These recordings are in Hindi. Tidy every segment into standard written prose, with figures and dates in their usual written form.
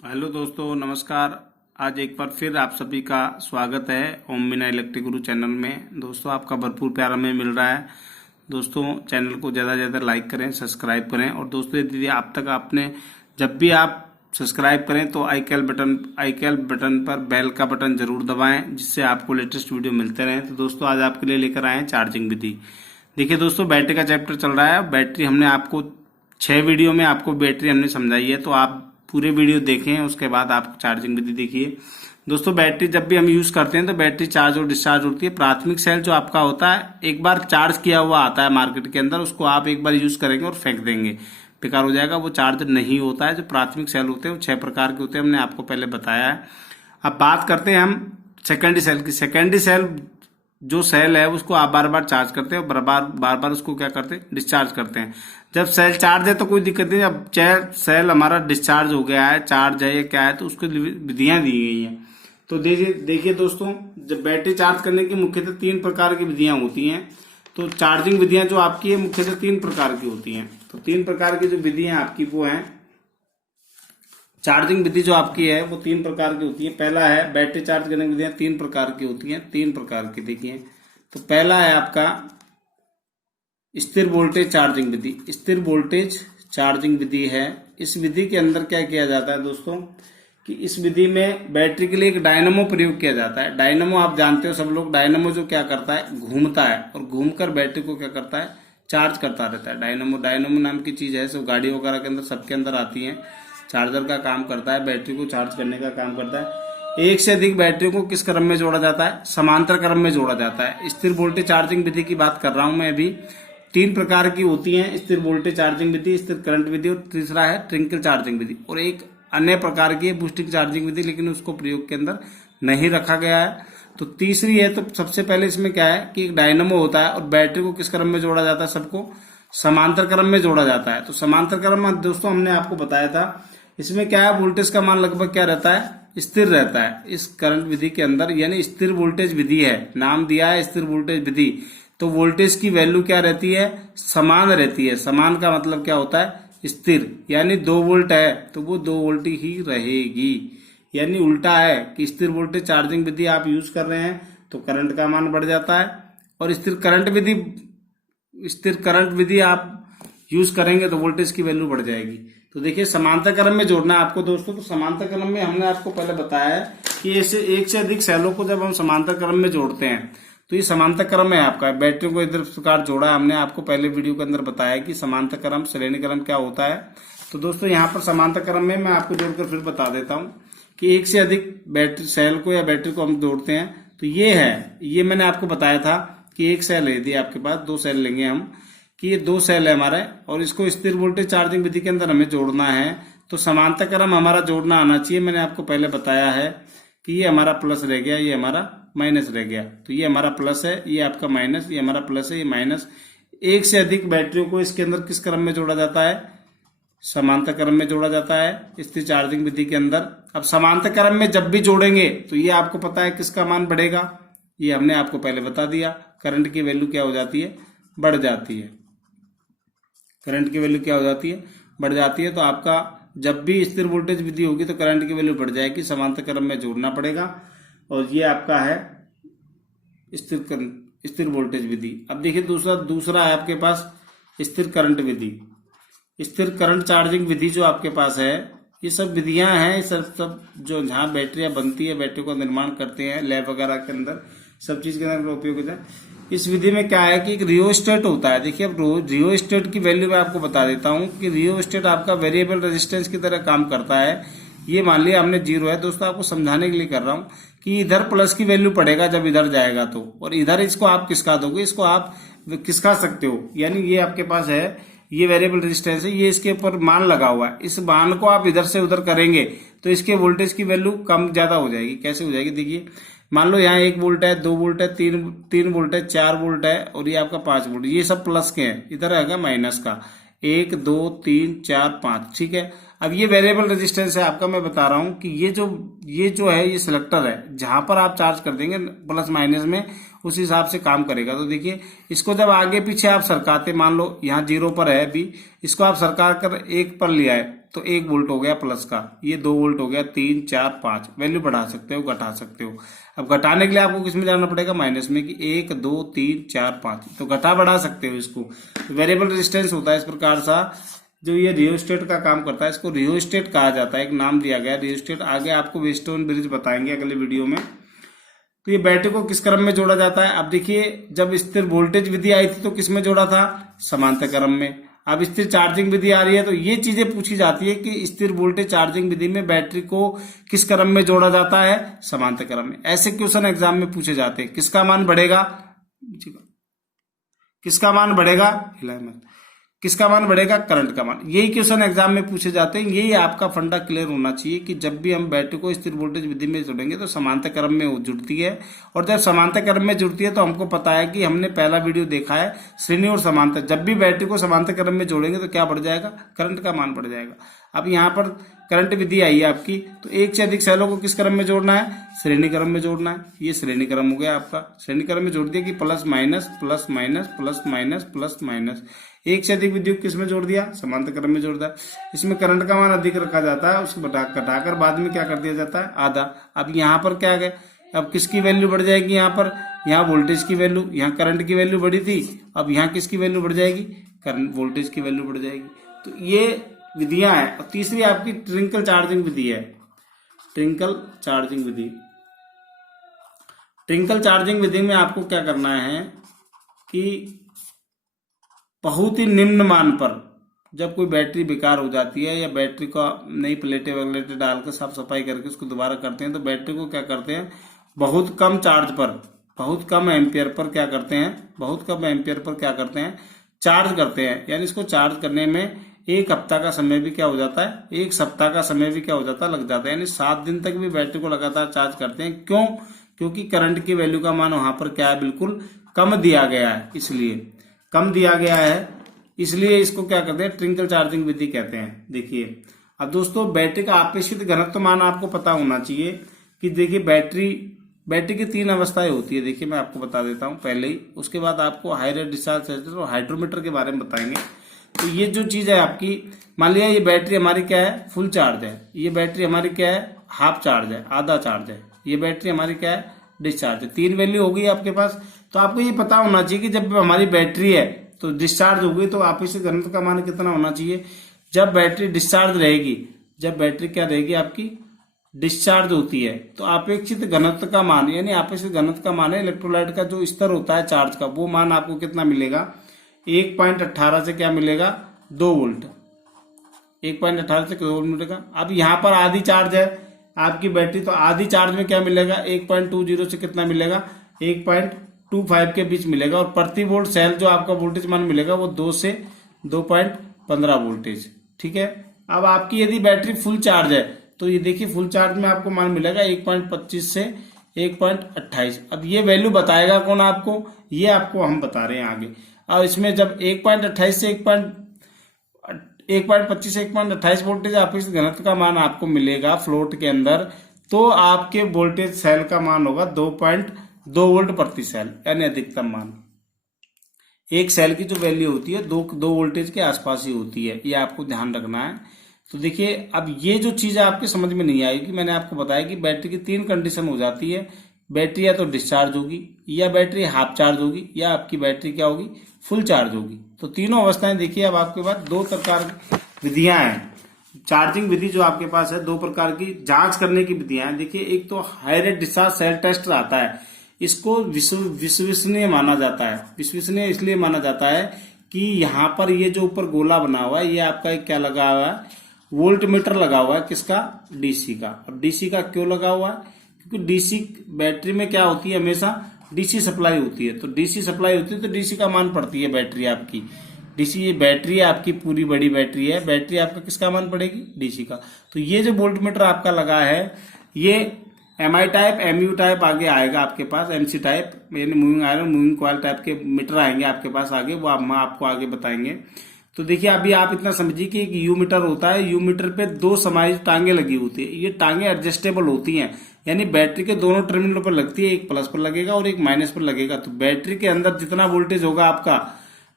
हेलो दोस्तों, नमस्कार। आज एक बार फिर आप सभी का स्वागत है ओम मीना इलेक्ट्रिक गुरु चैनल में। दोस्तों, आपका भरपूर प्यार हमें मिल रहा है। दोस्तों, चैनल को ज़्यादा से ज़्यादा लाइक करें, सब्सक्राइब करें। और दोस्तों, यदि आप तक आपने जब भी आप सब्सक्राइब करें तो आई कैल बटन पर बेल का बटन जरूर दबाएं, जिससे आपको लेटेस्ट वीडियो मिलते रहें। तो दोस्तों, आज आपके लिए लेकर आए हैं चार्जिंग विधि। देखिए दोस्तों, बैटरी का चैप्टर चल रहा है। बैटरी हमने आपको 6 वीडियो में आपको बैटरी हमने समझाई है, तो आप पूरे वीडियो देखें, उसके बाद आप चार्जिंग विधि देखिए। दोस्तों, बैटरी जब भी हम यूज करते हैं तो बैटरी चार्ज और डिस्चार्ज होती है। प्राथमिक सेल जो आपका होता है, एक बार चार्ज किया हुआ आता है मार्केट के अंदर, उसको आप एक बार यूज करेंगे और फेंक देंगे, बेकार हो जाएगा, वो चार्ज नहीं होता है। जो प्राथमिक सेल होते हैं वो 6 प्रकार के होते हैं, हमने आपको पहले बताया है। अब बात करते हैं हम सेकेंडरी सेल की। सेकेंडरी सेल जो सेल है उसको आप बार बार चार्ज करते हैं और बार बार उसको क्या करते हैं, डिस्चार्ज करते हैं। जब सेल चार्ज है तो कोई दिक्कत नहीं। अब चाहे सेल हमारा डिस्चार्ज हो गया है, चार्ज है या क्या है, तो उसको विधियां दी गई हैं। तो देखिए दोस्तों, जब बैटरी चार्ज करने की मुख्यतः 3 प्रकार की विधियां होती हैं। तो चार्जिंग विधियां जो आपकी है मुख्यतः 3 प्रकार की होती हैं। तो 3 प्रकार की जो विधियां आपकी वो हैं, चार्जिंग विधि जो आपकी है वो 3 प्रकार की होती है। पहला है बैटरी चार्ज करने की विधियां 3 प्रकार की होती हैं, 3 प्रकार की। देखिए, तो पहला है आपका स्थिर वोल्टेज चार्जिंग विधि। स्थिर वोल्टेज चार्जिंग विधि है। इस विधि के अंदर क्या किया जाता है दोस्तों, कि इस विधि में बैटरी के लिए एक डायनेमो प्रयोग किया जाता है। डायनेमो आप जानते हो सब लोग, डायनेमो जो क्या करता है, घूमता है और घूमकर बैटरी को क्या करता है, चार्ज करता रहता है। डायनेमो नाम की चीज है, सब गाड़ी वगैरह के अंदर सबके अंदर आती है। चार्जर का काम करता है, बैटरी को चार्ज करने का काम करता है। एक से अधिक बैटरी को किस क्रम में जोड़ा जाता है, समांतर क्रम में जोड़ा जाता है। स्थिर वोल्टेज चार्जिंग विधि की बात कर रहा हूं मैं अभी। 3 प्रकार की होती हैं, स्थिर वोल्टेज चार्जिंग विधि, स्थिर करंट विधि, और तीसरा है ट्विंकल चार्जिंग विधि। और एक अन्य प्रकार की है बूस्टिंग चार्जिंग विधि, लेकिन उसको प्रयोग के अंदर नहीं रखा गया है। तो तीसरी है, तो सबसे पहले इसमें क्या है कि एक डायनेमो होता है और बैटरी को किस क्रम में जोड़ा जाता है, सबको समांतर क्रम में जोड़ा जाता है। तो समांतर क्रम में दोस्तों हमने आपको बताया था, इसमें क्या है, वोल्टेज का मान लगभग क्या रहता है, स्थिर रहता है। इस करंट विधि के अंदर, यानी स्थिर वोल्टेज विधि है, नाम दिया है स्थिर वोल्टेज विधि। तो वोल्टेज की वैल्यू क्या रहती है, समान रहती है। समान का मतलब क्या होता है, स्थिर। यानी 2 वोल्ट है तो वो 2 वोल्ट ही रहेगी। यानी उल्टा है कि स्थिर वोल्टेज चार्जिंग विधि आप यूज कर रहे हैं तो करंट का मान बढ़ जाता है, और स्थिर करंट विधि आप यूज करेंगे तो वोल्टेज की वैल्यू बढ़ जाएगी। तो देखिए, समांतर क्रम में जोड़ना है आपको दोस्तों। तो समांतर क्रम में हमने आपको पहले बताया है कि ऐसे एक से अधिक सेलों को जब हम समांतर क्रम में जोड़ते हैं तो ये समांतर क्रम है आपका। बैटरी को इधर प्रकार जोड़ा, हमने आपको पहले वीडियो के अंदर बताया कि समांतर क्रम श्रेणी क्रम क्या होता है। तो दोस्तों, यहाँ पर समांतर क्रम में मैं आपको जोड़कर फिर बता देता हूँ कि एक से अधिक बैटरी सेल को या बैटरी को हम जोड़ते हैं। तो ये है, ये मैंने आपको बताया था कि एक सेल है, यदि आपके पास 2 सेल लेंगे हम, कि ये 2 सेल है हमारे, और इसको स्थिर वोल्टेज चार्जिंग विधि के अंदर हमें जोड़ना है। तो समांतर क्रम हमारा जोड़ना आना चाहिए। मैंने आपको पहले बताया है कि ये हमारा प्लस रह गया, ये हमारा माइनस रह गया। तो ये हमारा प्लस है, ये आपका माइनस, ये हमारा प्लस है, ये माइनस। एक से अधिक बैटरियों को इसके अंदर किस क्रम में जोड़ा जाता है, समांतर क्रम में जोड़ा जाता है स्थिर चार्जिंग विधि के अंदर। अब समांतर क्रम में जब भी जोड़ेंगे तो ये आपको पता है किसका मान बढ़ेगा, ये हमने आपको पहले बता दिया। करंट की वैल्यू क्या हो जाती है, बढ़ जाती है। करंट की वैल्यू क्या हो जाती है, बढ़ जाती है। तो आपका जब भी स्थिर वोल्टेज विधि होगी तो करंट की वैल्यू बढ़ जाएगी, समांतर क्रम में जोड़ना पड़ेगा। और ये आपका है स्थिर वोल्टेज विधि। अब देखिए, दूसरा है आपके पास स्थिर करंट विधि। स्थिर करंट चार्जिंग विधि जो आपके पास है, ये सब विधियां हैं, सब जो जहाँ बैटरियां बनती है, बैटरी का निर्माण करते हैं लैब वगैरह के अंदर, सब चीज के अंदर उपयोग होता है। इस विधि में क्या है कि एक रियोस्टेट होता है। देखिए, अब रियोस्टेट की वैल्यू मैं आपको बता देता हूँ कि रियोस्टेट आपका वेरिएबल रेजिस्टेंस की तरह काम करता है। ये मान लिया हमने 0 है दोस्तों, आपको समझाने के लिए कर रहा हूँ कि इधर प्लस की वैल्यू पड़ेगा जब इधर जाएगा तो, और इधर इसको आप किसका दोगे, इसको आप किसका सकते हो। यानी ये आपके पास है, ये वेरिएबल रेजिस्टेंस है, ये इसके ऊपर मान लगा हुआ है। इस मान को आप इधर से उधर करेंगे तो इसके वोल्टेज की वैल्यू कम ज्यादा हो जाएगी। कैसे हो जाएगी, देखिए, मान लो यहाँ 1 वोल्ट है, 2 वोल्ट है, 3 वोल्ट है, 4 वोल्ट है, और ये आपका 5 वोल्ट, ये सब प्लस के हैं, इधर आएगा माइनस का। 1 2 3 4 5, ठीक है। अब ये वेरिएबल रेजिस्टेंस है आपका, मैं बता रहा हूं कि ये जो है ये सिलेक्टर है, जहां पर आप चार्ज कर देंगे प्लस माइनस में, उस हिसाब से काम करेगा। तो देखिए, इसको जब आगे पीछे आप सरकाते, मान लो यहाँ 0 पर है अभी, इसको आप सरका कर 1 पर ले आए तो 1 वोल्ट हो गया प्लस का, ये 2 वोल्ट हो गया, 3 4 5, वैल्यू बढ़ा सकते हो घटा सकते हो। अब घटाने के लिए आपको किस में जाना पड़ेगा, माइनस में, कि 1 2 3 4 5, तो घटा बढ़ा सकते हो इसको। वेरिएबल रेजिस्टेंस होता है इस प्रकार सा, जो ये रियोस्टेट का काम करता है, इसको रियोस्टेट कहा जाता है, एक नाम दिया गया रियोस्टेट। आगे आपको वेस्टर्न ब्रिज बताएंगे अगले वीडियो में। तो ये बैटरी को किस क्रम में जोड़ा जाता है, अब देखिए जब स्थिर वोल्टेज विधि आई थी तो किस में जोड़ा था, समांतर क्रम में। अब स्थिर चार्जिंग विधि आ रही है तो ये चीजें पूछी जाती है कि स्थिर वोल्टेज चार्जिंग विधि में बैटरी को किस क्रम में जोड़ा जाता है, समांतर क्रम में। ऐसे क्वेश्चन एग्जाम में पूछे जाते हैं। किसका मान बढ़ेगा, किसका मान बढ़ेगा, हिलाए मत, किसका मान बढ़ेगा, करंट का मान। यही क्वेश्चन एग्जाम में पूछे जाते हैं। यही आपका फंडा क्लियर होना चाहिए कि जब भी हम बैटरी को स्थिर वोल्टेज विधि में जोड़ेंगे तो समांतर क्रम में वो जुड़ती है, और जब समांतर क्रम में जुड़ती है तो हमको पता है कि हमने पहला वीडियो देखा है श्रेणी और समांतर, जब भी बैटरी को समांतर क्रम में जोड़ेंगे तो क्या बढ़ जाएगा, करंट का मान बढ़ जाएगा। अब यहाँ पर करंट विधि आई है आपकी, तो एक से अधिक सेलों को किस क्रम में जोड़ना है, श्रेणी क्रम में जोड़ना है। ये श्रेणी क्रम हो गया आपका, श्रेणी क्रम में जोड़ दिया कि plus minus plus minus plus minus plus minus. एक से अधिक विद्युत किस में जोड़ दिया, समांतर क्रम में जोड़ दिया। इसमें करंट का मान अधिक रखा जाता है, उसको घटाकर बाद में क्या कर दिया जाता है, आधा। अब यहाँ पर क्या है, अब किसकी वैल्यू बढ़ जाएगी, यहाँ पर, यहाँ वोल्टेज की वैल्यू, यहाँ करंट की वैल्यू बढ़ी थी, अब यहाँ किसकी वैल्यू बढ़ जाएगी, करंट वोल्टेज की वैल्यू बढ़ जाएगी। तो ये विधियां हैं। और तीसरी आपकी ट्रिंकल चार्जिंग विधि है, ट्रिंकल चार्जिंग विधि। ट्रिंकल चार्जिंग विधि में आपको क्या करना है कि बहुत ही निम्न मान पर जब कोई बैटरी बेकार हो जाती है या बैटरी का नई प्लेटें वगैरह डालकर साफ सफाई करके उसको दोबारा करते हैं, तो बैटरी को क्या करते हैं, बहुत कम चार्ज पर, बहुत कम एम्पियर पर क्या करते हैं, बहुत कम एम्पियर पर क्या करते हैं, चार्ज करते हैं। यानी इसको चार्ज करने में 1 हफ्ता का समय भी क्या हो जाता है, 1 सप्ताह का समय भी क्या हो जाता है, लग जाता है। यानी 7 दिन तक भी बैटरी को लगातार चार्ज करते हैं। क्यों, क्योंकि करंट की वैल्यू का मान वहां पर क्या है, बिल्कुल कम दिया गया है, इसलिए कम दिया गया है, इसलिए इसको क्या कहते हैं, ट्रिंकल चार्जिंग विधि कहते हैं। देखिए अब दोस्तों, बैटरी का आपेक्षिक घनत्व मान आपको पता होना चाहिए कि देखिए बैटरी की 3 अवस्थाएं होती है। देखिए मैं आपको बता देता हूं पहले ही, उसके बाद आपको हाई रेट डिस्चार्ज और हाइड्रोमीटर के बारे में बताएंगे। तो ये जो चीज है आपकी, मान लिया ये बैटरी हमारी क्या है, फुल चार्ज है, ये बैटरी हमारी क्या है, हाफ चार्ज है, आधा चार्ज है, ये बैटरी हमारी क्या है, डिस्चार्ज है। 3 वैल्यू होगी आपके पास। तो आपको ये पता होना चाहिए कि जब हमारी बैटरी है तो डिस्चार्ज होगी तो आपेक्षिक घनत्व का मान कितना होना चाहिए। जब बैटरी डिस्चार्ज रहेगी, जब बैटरी क्या रहेगी आपकी, डिस्चार्ज होती है, तो अपेक्षित घनत्व का मान, यानी अपेक्षित घनत्व का मान है इलेक्ट्रोलाइट का जो स्तर होता है चार्ज का, वो मान आपको कितना मिलेगा, 1.18 से क्या मिलेगा, 2 वोल्ट, 1.18 से 2 वोल्ट मिलेगा। अब यहाँ पर आधी चार्ज है आपकी बैटरी, तो आधी चार्ज में क्या मिलेगा, 1.20 से कितना मिलेगा, 1.25 के बीच मिलेगा। और प्रति वोल्ट सेल जो आपका वोल्टेज मान मिलेगा वो 2 से 2.15 वोल्टेज, ठीक है। अब आपकी यदि बैटरी फुल चार्ज है तो ये देखिए फुल चार्ज में आपको मान मिलेगा 1.25 से 1.28। अब ये वैल्यू बताएगा कौन आपको, ये आपको हम बता रहे हैं आगे। और इसमें जब 1.28 से 1.25 से 1.28 वोल्टेज अपेक्षित घनत्व का मान आपको मिलेगा फ्लोट के अंदर, तो आपके वोल्टेज सेल का मान होगा 2.2 वोल्ट प्रति सेल, यानी अधिकतम मान। एक सेल की जो वैल्यू होती है 2 वोल्टेज के आसपास ही होती है, ये आपको ध्यान रखना है। तो देखिए अब ये जो चीज आपके समझ में नहीं आएगी, मैंने आपको बताया कि बैटरी की 3 कंडीशन हो जाती है। बैटरी या तो डिस्चार्ज होगी, या बैटरी हाफ चार्ज होगी, या आपकी बैटरी क्या होगी, फुल चार्ज होगी। तो तीनों अवस्थाएं देखिए। अब आपके पास 2 प्रकार की विधियां हैं चार्जिंग विधि, जो आपके पास है 2 प्रकार की जांच करने की विधियां हैं। देखिए एक तो high rate discharge cell test आता है, इसको विश्वसनीय माना जाता है। विश्वसनीय इसलिए माना जाता है कि यहाँ पर ये जो ऊपर गोला बना हुआ है, ये आपका क्या लगा हुआ है, वोल्ट मीटर लगा हुआ है, किसका, डीसी का। अब डीसी का क्यों लगा हुआ है, क्योंकि डीसी बैटरी में क्या होती है, हमेशा डीसी सप्लाई होती है। तो डीसी सप्लाई होती है तो डीसी का मान पड़ती है बैटरी आपकी। डीसी ये बैटरी है आपकी, पूरी बड़ी बैटरी है, बैटरी आपका किसका मान पड़ेगी, डीसी का। तो ये जो वोल्ट मीटर आपका लगा है, ये एमआई टाइप, एमयू टाइप आगे आएगा आपके पास, एमसी टाइप यानी moving iron moving coil type के मीटर आएंगे आपके पास आगे, वो हम आपको आगे बताएंगे। तो देखिए अभी आप इतना समझिए कि एक यू मीटर होता है, यू मीटर पे 2 समायोजित टांगे लगी होती है। ये टांगे एडजस्टेबल होती हैं, यानी बैटरी के दोनों टर्मिनलों पर लगती है, एक प्लस पर लगेगा और एक माइनस पर लगेगा। तो बैटरी के अंदर जितना वोल्टेज होगा आपका,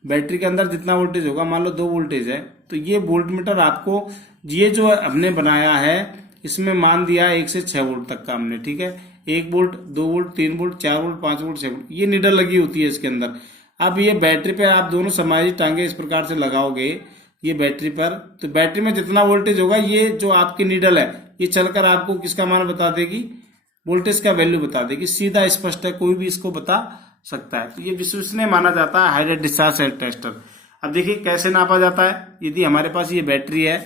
बैटरी के अंदर जितना वोल्टेज होगा, मान लो 2 वोल्टेज है, तो ये वोल्ट मीटर आपको, ये जो हमने बनाया है इसमें मान दिया 1 से 6 वोल्ट तक का हमने, ठीक है। 1 volt, 2 volt, 3 volt, 4 volt, 5 volt, 6 volt, ये नीडल लगी होती है इसके अंदर। अब ये बैटरी पे आप दोनों समायोजित टांगे इस प्रकार से लगाओगे ये बैटरी पर, तो बैटरी में जितना वोल्टेज होगा ये जो आपकी नीडल है ये चलकर आपको किसका मान बता देगी, वोल्टेज का वैल्यू बता देगी। सीधा स्पष्ट है, कोई भी इसको बता सकता है। तो ये विश्वसनीय माना जाता है high rate discharge self tester. अब देखिए कैसे नापा जाता है। यदि हमारे पास ये बैटरी है,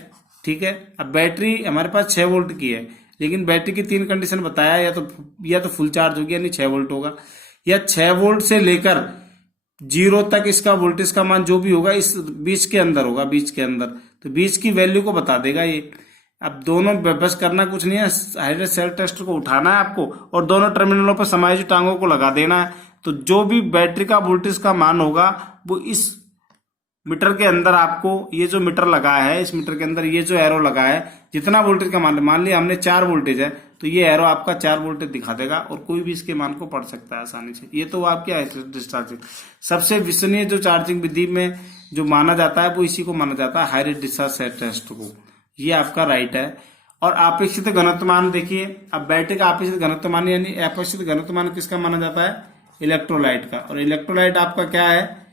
ठीक है, अब बैटरी हमारे पास 6 वोल्ट की है, लेकिन बैटरी की 3 कंडीशन बताया, या तो फुल चार्ज होगी यानी 6 वोल्ट होगा, या 6 वोल्ट से लेकर 0 तक इसका वोल्टेज का मान जो भी होगा इस बीच के अंदर होगा, बीच के अंदर, तो बीच की वैल्यू को बता देगा ये। अब दोनों बस करना कुछ नहीं है, हाई रेट सेल्फ टेस्टर को उठाना है आपको और दोनों टर्मिनलों पर समायोजित टांगों को लगा देना है। तो जो भी बैटरी का वोल्टेज का मान होगा वो इस मीटर के अंदर, आपको ये जो मीटर लगा है इस मीटर के अंदर ये जो एरो लगा है, जितना वोल्टेज का मान लिया हमने 4 वोल्टेज है तो ये एरो आपका 4 वोल्टेज दिखा देगा और कोई भी इसके मान को पढ़ सकता है आसानी से। ये तो आपकी डिस्चार्जिंग सबसे विश्वसनीय जो चार्जिंग विधि में जो माना जाता है वो इसी को माना जाता है high rate discharge self test को। ये आपका राइट है। और अपेक्षित घनत्व मान देखिए, अब बैटरी का अपेक्षित घनत्व मान यानी अपेक्षित घनत्व मान किसका माना जाता है, इलेक्ट्रोलाइट का। और इलेक्ट्रोलाइट आपका क्या है,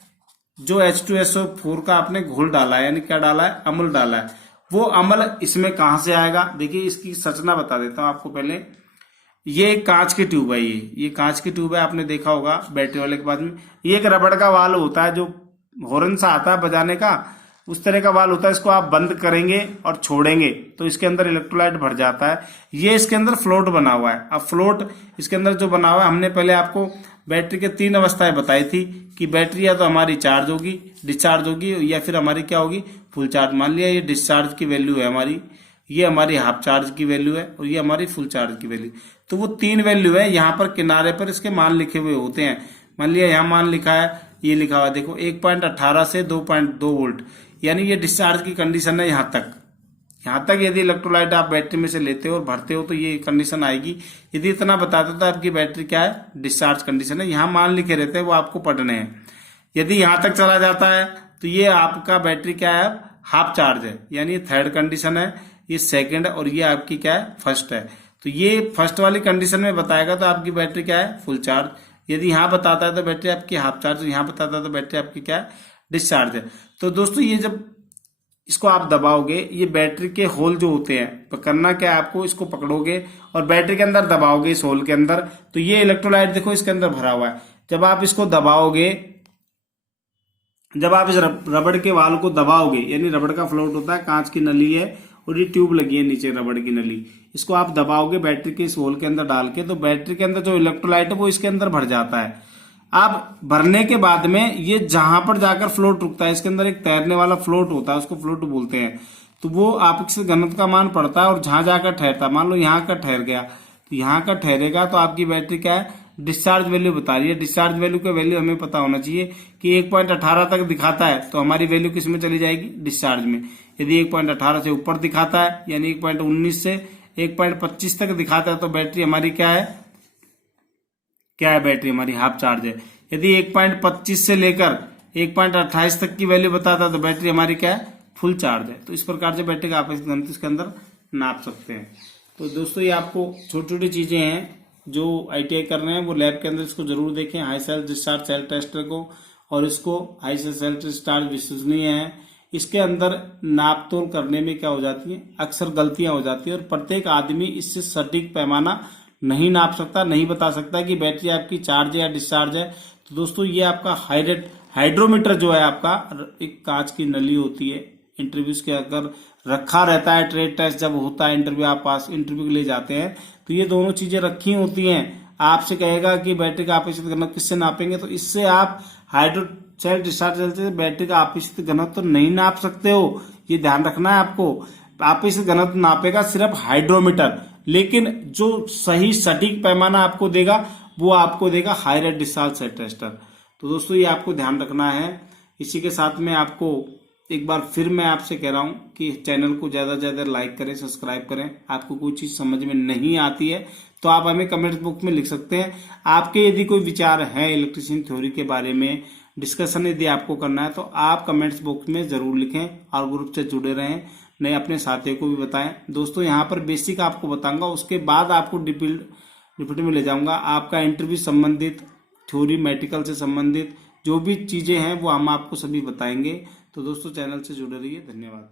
जो H2SO4 का आपने घोल डाला है, यानी क्या डाला है, अम्ल डाला है, वो अम्ल इसमें कहां से आएगा। देखिए इसकी संरचना बता देता हूं आपको पहले। ये कांच की ट्यूब है, ये कांच की ट्यूब है, आपने देखा होगा बैटरी वाले के बाद में। ये एक रबड़ का वाल्व होता है जो हॉर्न सा आता है बजाने का, उस तरह का वाल्व होता है। इसको आप बंद करेंगे और छोड़ेंगे तो इसके अंदर इलेक्ट्रोलाइट भर जाता है। ये इसके अंदर फ्लोट बना हुआ है। अब फ्लोट इसके अंदर जो बना हुआ है, हमने पहले आपको बैटरी के 3 अवस्थाएं बताई थी कि बैटरी या तो हमारी चार्ज होगी, डिस्चार्ज होगी, या फिर हमारी क्या होगी, फुल चार्ज। मान लिया ये डिस्चार्ज की वैल्यू है हमारी, ये हमारी हाफ चार्ज की वैल्यू है और ये हमारी फुल चार्ज की वैल्यू। तो वो 3 वैल्यू है, यहाँ पर किनारे पर इसके मान लिखे हुए होते हैं। मान लिया यहाँ मान लिखा है, ये लिखा हुआ देखो 1.18 से 2.2 वोल्ट, यानी ये डिस्चार्ज की कंडीशन है। यहाँ तक यदि इलेक्ट्रोलाइट आप बैटरी में से लेते हो और भरते हो तो ये कंडीशन आएगी। यदि इतना बता देता आपकी बैटरी क्या है, डिस्चार्ज कंडीशन है, यहाँ मान लिखे रहते हैं वो आपको पढ़ने हैं। यदि यहाँ तक चला जाता है तो ये आपका बैटरी क्या है, हाफ चार्ज है, यानी ये 3rd कंडीशन है, ये 2nd और ये आपकी क्या है, 1st है। तो ये 1st वाली कंडीशन में बताएगा तो आपकी बैटरी क्या है, फुल चार्ज। यदि यहाँ बताता है तो बैटरी आपकी हाफ चार्ज, यहाँ बताता है तो बैटरी आपकी क्या है, डिस्चार्ज है। तो दोस्तों ये जब इसको आप दबाओगे, ये बैटरी के होल जो होते हैं, तो करना क्या है आपको, इसको पकड़ोगे और बैटरी के अंदर दबाओगे इस होल के अंदर, तो ये इलेक्ट्रोलाइट देखो इसके अंदर भरा हुआ है। जब आप इसको दबाओगे, जब आप इस रबड़ के वाल को दबाओगे, यानी रबड़ का फ्लोट होता है, कांच की नली है और ये ट्यूब लगी है नीचे रबड़ की नली, इसको आप दबाओगे बैटरी के इस होल के अंदर डाल के, तो बैटरी के अंदर जो इलेक्ट्रोलाइट है वो इसके अंदर भर जाता है। अब भरने के बाद में ये जहां पर जाकर फ्लोट रुकता है, इसके अंदर एक तैरने वाला फ्लोट होता है, उसको फ्लोट बोलते हैं। तो वो आपके घनत्व का मान पड़ता है और जहां जाकर ठहरता है, मान लो यहाँ का ठहर गया तो यहाँ का ठहरेगा, तो आपकी बैटरी क्या है, डिस्चार्ज वैल्यू बता रही है। डिस्चार्ज वैल्यू का वैल्यू हमें पता होना चाहिए कि 1.18 तक दिखाता है तो हमारी वैल्यू किस में चली जाएगी, डिस्चार्ज में। यदि 1.18 से ऊपर दिखाता है, यानी 1.19 से 1.25 तक दिखाता है, तो बैटरी हमारी क्या है, बैटरी हमारी हाफ चार्ज है। यदि 1.25 से लेकर 1.28 तक की वैल्यू बताता है तो बैटरी हमारी क्या है, फुल चार्ज है। तो इस प्रकार से बैटरी का अपेक्षित घनत्व इसके अंदर नाप सकते हैं। तो दोस्तों ये आपको छोटी छोटी चीजें हैं जो ITI कर रहे हैं वो लैब के अंदर इसको जरूर देखें, high self discharge self tester को, और इसको हाई सेल्फ डिस्चार्ज विश्वसनीय है। इसके अंदर नाप तोल करने में क्या हो जाती है, अक्सर गलतियां हो जाती है और प्रत्येक आदमी इससे सटीक पैमाना नहीं नाप सकता, नहीं बता सकता कि बैटरी आपकी चार्ज है या डिस्चार्ज है। तो दोस्तों ये आपका हाई रेट हाइड्रोमीटर जो है आपका, एक कांच की नली होती है, इंटरव्यूज के अगर रखा रहता है, ट्रेड टेस्ट जब होता है, इंटरव्यू आप पास इंटरव्यू के लिए जाते हैं तो ये दोनों चीजें रखी होती हैं। आपसे कहेगा कि बैटरी का अपेक्षित घनत्व किससे नापेंगे, तो इससे आप हाइड्रो सेल्फ डिस्चार्ज से बैटरी का अपेक्षित घनत्व तो नहीं नाप सकते हो, ये ध्यान रखना है आपको। अपेक्षित घनत्व नापेगा सिर्फ हाइड्रोमीटर, लेकिन जो सही सटीक पैमाना आपको देगा वो आपको देगा high rate discharge self tester. तो दोस्तों ये आपको ध्यान रखना है। इसी के साथ में आपको एक बार फिर मैं आपसे कह रहा हूं कि चैनल को ज्यादा से ज्यादा लाइक करें, सब्सक्राइब करें। आपको कोई चीज समझ में नहीं आती है तो आप हमें कमेंट बॉक्स में लिख सकते हैं। आपके यदि कोई विचार है इलेक्ट्रिशियन थ्योरी के बारे में, डिस्कशन यदि आपको करना है तो आप कमेंट्स बॉक्स में जरूर लिखें और ग्रुप से जुड़े रहें, नए अपने साथियों को भी बताएं। दोस्तों यहाँ पर बेसिक आपको बताऊंगा, उसके बाद आपको डिप्टी में ले जाऊंगा, आपका इंटरव्यू संबंधित, थ्योरी मेडिकल से संबंधित जो भी चीजें हैं वो हम आपको सभी बताएंगे। तो दोस्तों चैनल से जुड़े रहिए, धन्यवाद।